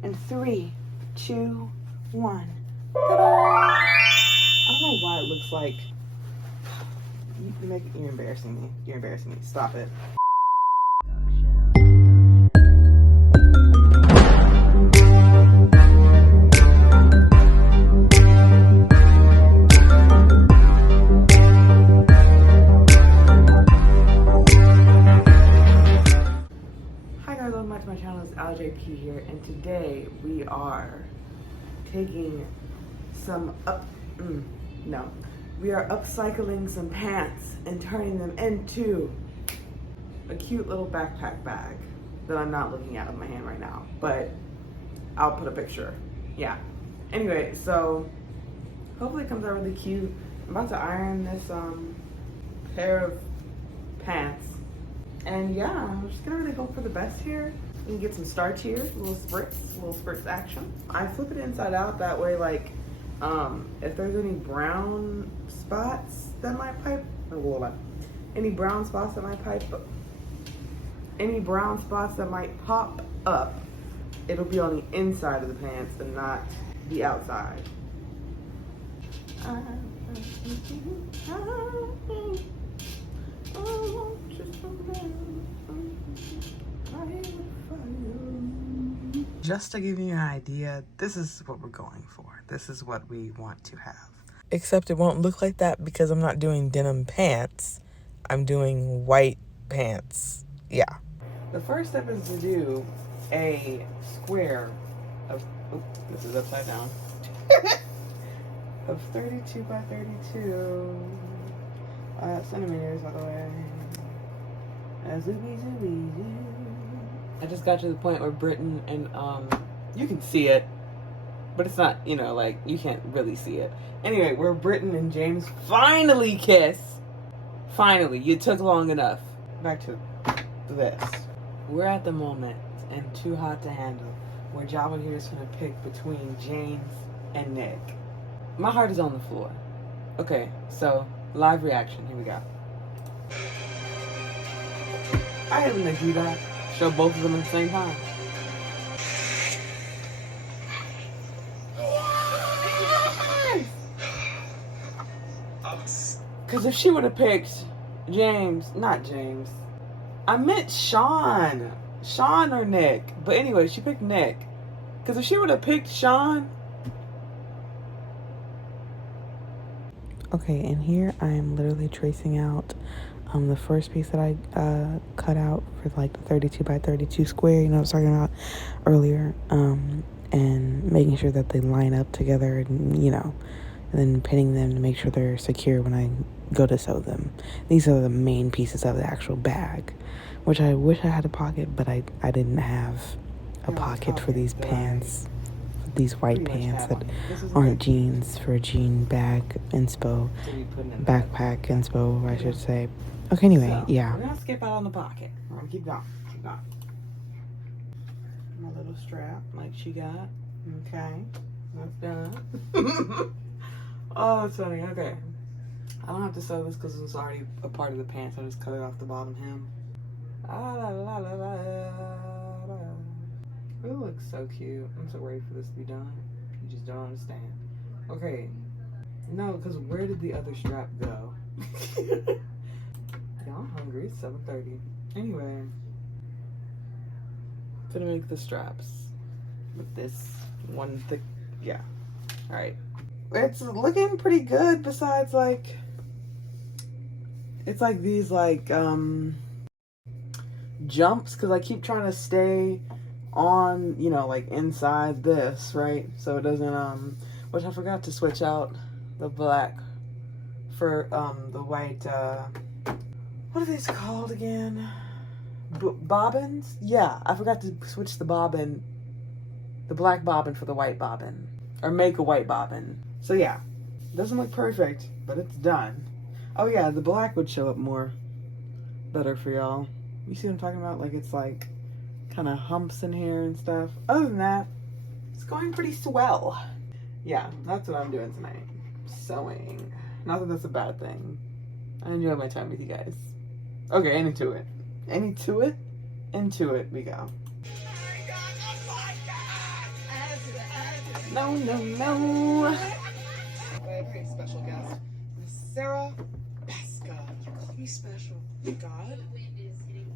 And 3, 2, 1. Ta-da! I don't know why it looks like you're embarrassing me. You're embarrassing me. Stop it. Hi guys, welcome back to my channel. It's LJP here, and today we are taking some we are upcycling some pants and turning them into a cute little backpack bag that I'm not looking at with my hand right now, but I'll put a picture. Yeah. Anyway, so hopefully it comes out really cute. I'm about to iron this pair of pants, and yeah, I'm just gonna really hope for the best here. You can get some starch here, little spritz action. I flip it inside out, that way like if there's any brown spots that might pipe, any brown spots that might pop up, it'll be on the inside of the pants and not the outside. Just to give you an idea, this is what we're going for. This is what we want to have. Except it won't look like that because I'm not doing denim pants. I'm doing white pants. Yeah. The first step is to do a square of, this is upside down, of 32 by 32 centimeters, by the way. I just got to the point where Britton and, you can see it, but it's not, you know, like, you can't really see it. Anyway, where Britton and James finally kiss. Finally, you took long enough. Back to this. We're at the moment, and Too Hot to Handle, where Java here is going to pick between James and Nick. My heart is on the floor. Okay, so, live reaction, here we go. I have to do that. Show both of them at the same time. Because if she would have picked not James. I meant Sean. Sean or Nick. But anyway, she picked Nick. Because if she would have picked Sean. Okay, and here I am literally tracing out the first piece that I cut out for like the 32 by 32 square, you know what I was talking about earlier, and making sure that they line up together, and you know, and then pinning them to make sure they're secure when I go to sew them. These are the main pieces of the actual bag, which I wish I had a pocket, but I didn't have a pocket for these pants, these white pants that aren't jeans, for a jean bag inspo, backpack inspo, I should say. Okay, anyway, so, yeah. We're gonna skip out on the pocket. We're gonna keep going. My little strap, like she got. Okay, that's done. Oh, that's funny. Okay. I don't have to sew this because it was already a part of the pants. I just cut it off the bottom hem. It looks so cute. I'm so ready for this to be done. You just don't understand. Okay. No, because where did the other strap go? Y'all hungry? It's 7:30. Anyway, gonna make the straps with this one thick. Yeah. All right. It's looking pretty good. Besides, like, it's like these like jumps, because I keep trying to stay on, you know, like inside this, right? So it doesn't which I forgot to switch out the black for the white. What are these called again? Bobbins? Yeah, I forgot to switch the bobbin, the black bobbin for the white bobbin, or make a white bobbin. So yeah, doesn't look perfect, but it's done. Oh yeah, the black would show up more better for y'all. You see what I'm talking about? Like, it's like kind of humps in here and stuff. Other than that, it's going pretty swell. Yeah, that's what I'm doing tonight. Sewing. Not that that's a bad thing. I enjoy my time with you guys. Okay, into it we go. No, no, no. A very special guest, Miss Sarah Pesca. You call me special. God?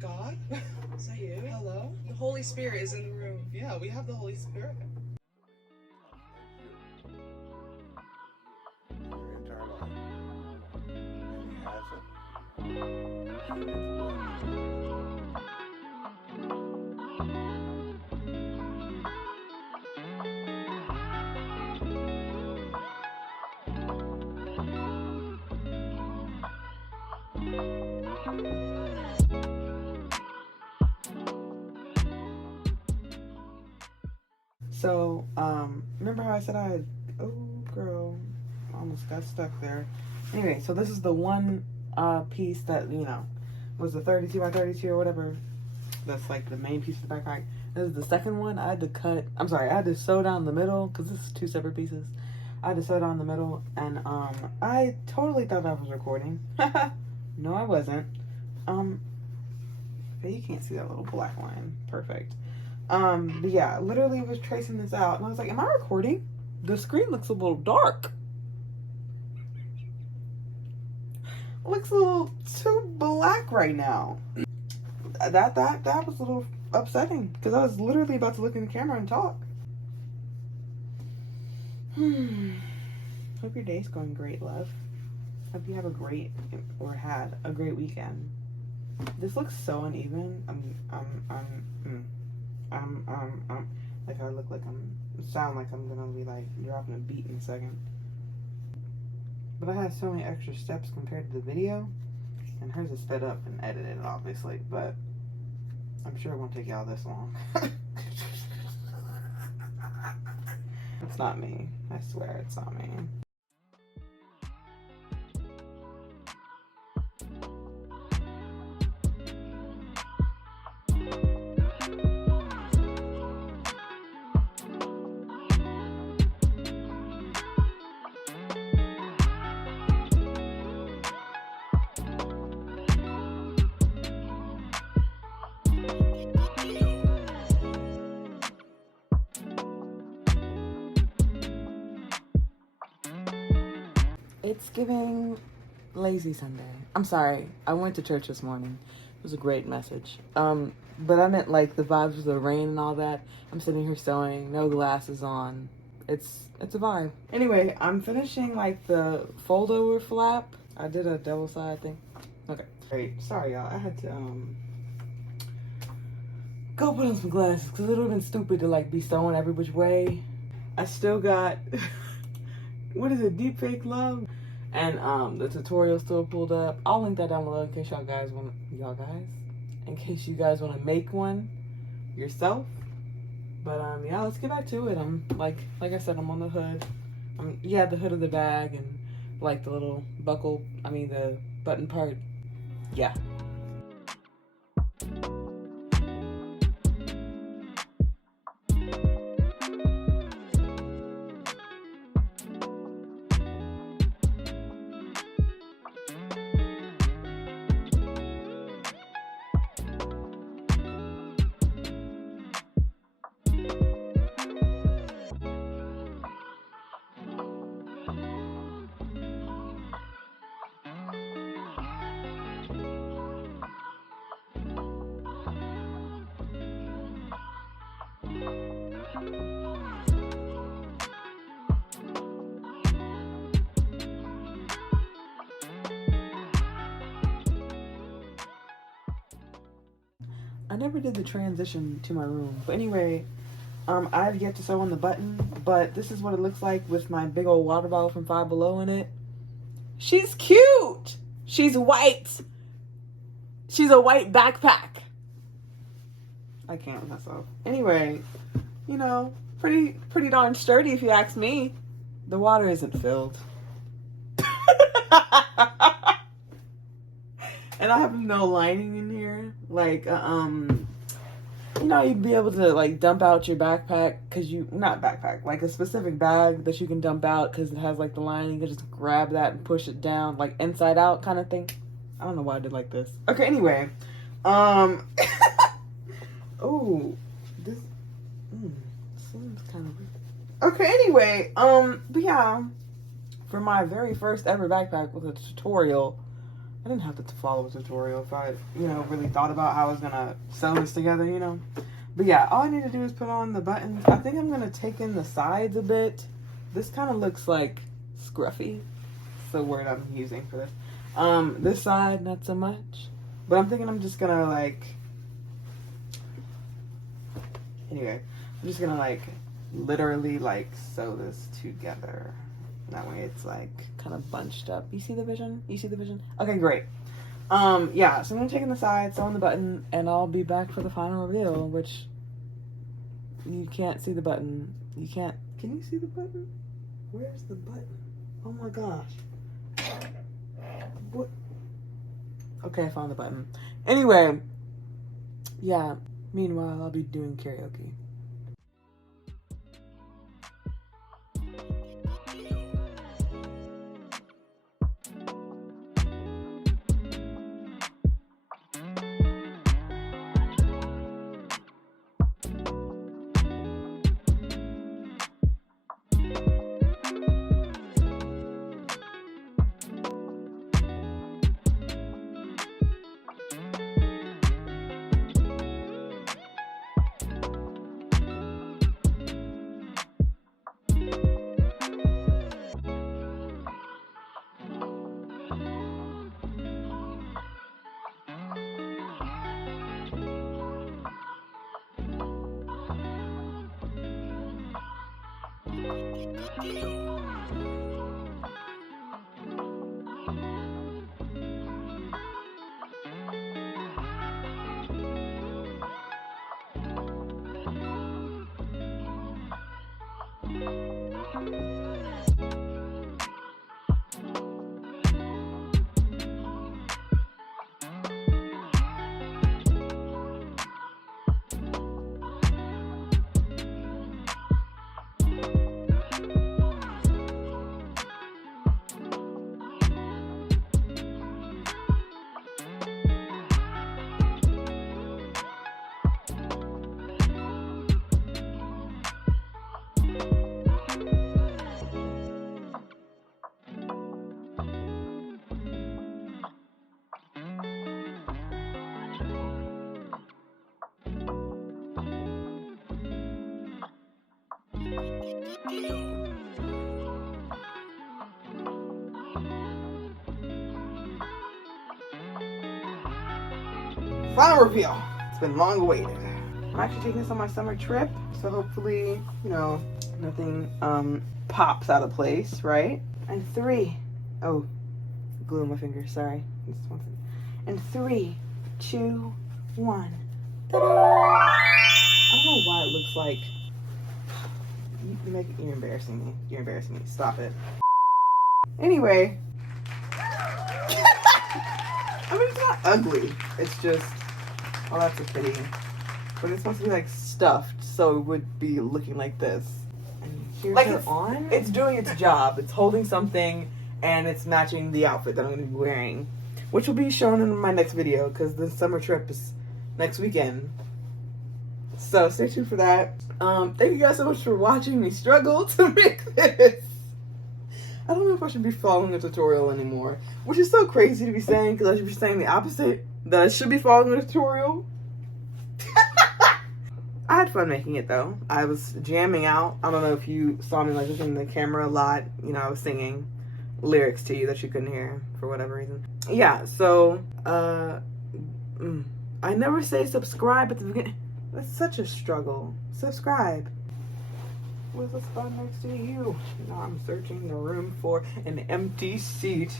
God? Is that you? Hello? The Holy Spirit is in the room. Yeah, we have the Holy Spirit. Your entire life. And he has it. So, remember how I said I had, oh girl, almost got stuck there. Anyway, so this is the one piece that, you know, was the 32 by 32 or whatever. That's like the main piece of the backpack. This is the second one. I had to sew down the middle, because this is two separate pieces. I had to sew down the middle, and I totally thought I was recording. No, I wasn't. Okay, you can't see that little black line. Perfect. But yeah, literally was tracing this out, and I was like, am I recording? The screen looks a little dark. Looks a little too black right now. That was a little upsetting, because I was literally about to look in the camera and talk. Hope your day's going great, love. Hope you have a great, or had a great weekend. This looks so uneven. Like I look like sound like I'm gonna be like dropping a beat in a second. But I have so many extra steps compared to the video, and hers is sped up and edited, obviously, but I'm sure it won't take y'all this long. It's not me. I swear it's not me. It's giving lazy Sunday. I'm sorry. I went to church this morning. It was a great message. But I meant like the vibes of the rain and all that. I'm sitting here sewing, no glasses on. It's a vibe. Anyway, I'm finishing like the fold over flap. I did a double side thing. Okay. Great. Sorry y'all. I had to go put on some glasses because it would have been stupid to like be sewing every which way. I still got what is it, deep fake love? And the tutorial still pulled up. I'll link that down below in case you guys want to make one yourself. But yeah, let's get back to it. I'm like I said, I'm on the hood. The hood of the bag and like the little the button part. Yeah. I never did the transition to my room. But anyway, I've yet to sew on the button, but this is what it looks like with my big old water bottle from Five Below in it. She's cute! She's white! She's a white backpack. I can't with myself. Anyway, you know, pretty darn sturdy if you ask me. The water isn't filled. And I have no lining in here. Like, you know, you'd be able to, like, dump out your backpack, like a specific bag that you can dump out because it has, like, the lining. You can just grab that and push it down, like, inside out kind of thing. I don't know why I did like this. Okay, anyway. Oh, this seems kind of weird. Okay, anyway, but yeah, for my very first ever backpack with a tutorial, I didn't have to follow a tutorial if I, really thought about how I was gonna sew this together, But yeah, all I need to do is put on the buttons. I think I'm gonna take in the sides a bit. This kind of looks like scruffy. That's the word I'm using for this. This side, not so much. But I'm thinking I'm just gonna anyway, I'm just gonna literally sew this together. That way it's kind of bunched up. You see the vision? You see the vision? Okay, great. Yeah, so I'm gonna take in the side, sew on the button, and I'll be back for the final reveal, which you can't see the button. You can't. Can you see the button? Where's the button? Oh my gosh. What? Okay, I found the button. Anyway, yeah, meanwhile, I'll be doing karaoke. Final reveal. It's been long awaited. I'm actually taking this on my summer trip, so hopefully, nothing pops out of place, right? And 3, oh, glue on my fingers, sorry. Just one second. And 3, 2, 1. Ta-da! I don't know why it looks like. You're embarrassing me. You're embarrassing me. Stop it. Anyway. I mean, it's not ugly. It's just. Oh, that's a pity. But it's supposed to be stuffed, so it would be looking like this. And here's her on. It's doing its job. It's holding something, and it's matching the outfit that I'm going to be wearing, which will be shown in my next video because the summer trip is next weekend. So stay tuned for that. Thank you guys so much for watching me struggle to make this. I don't know if I should be following a tutorial anymore, which is so crazy to be saying because I should be saying the opposite, that I should be following a tutorial. I had fun making it though. I was jamming out. I don't know if you saw me looking at the camera a lot. I was singing lyrics to you that you couldn't hear for whatever reason. Yeah, so I never say subscribe at the beginning. That's such a struggle. Subscribe. Where's the spot next to you? Now I'm searching the room for an empty seat.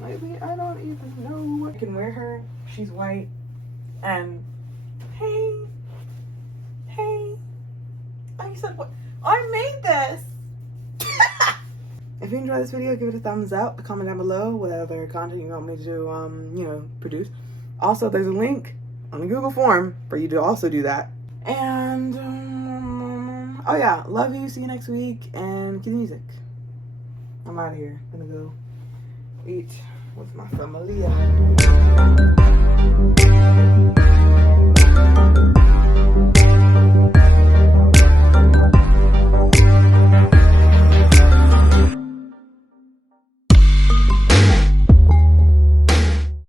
Maybe I don't even know. I can wear her. She's white. And hey. Oh, you said what? I made this. If you enjoyed this video, give it a thumbs up. Comment down below what other content you want me to, produce. Also, there's a link on the Google form for you to also do that. And oh yeah, love you. See you next week. And cue the music. I'm out of here. I'm gonna go eat with my family.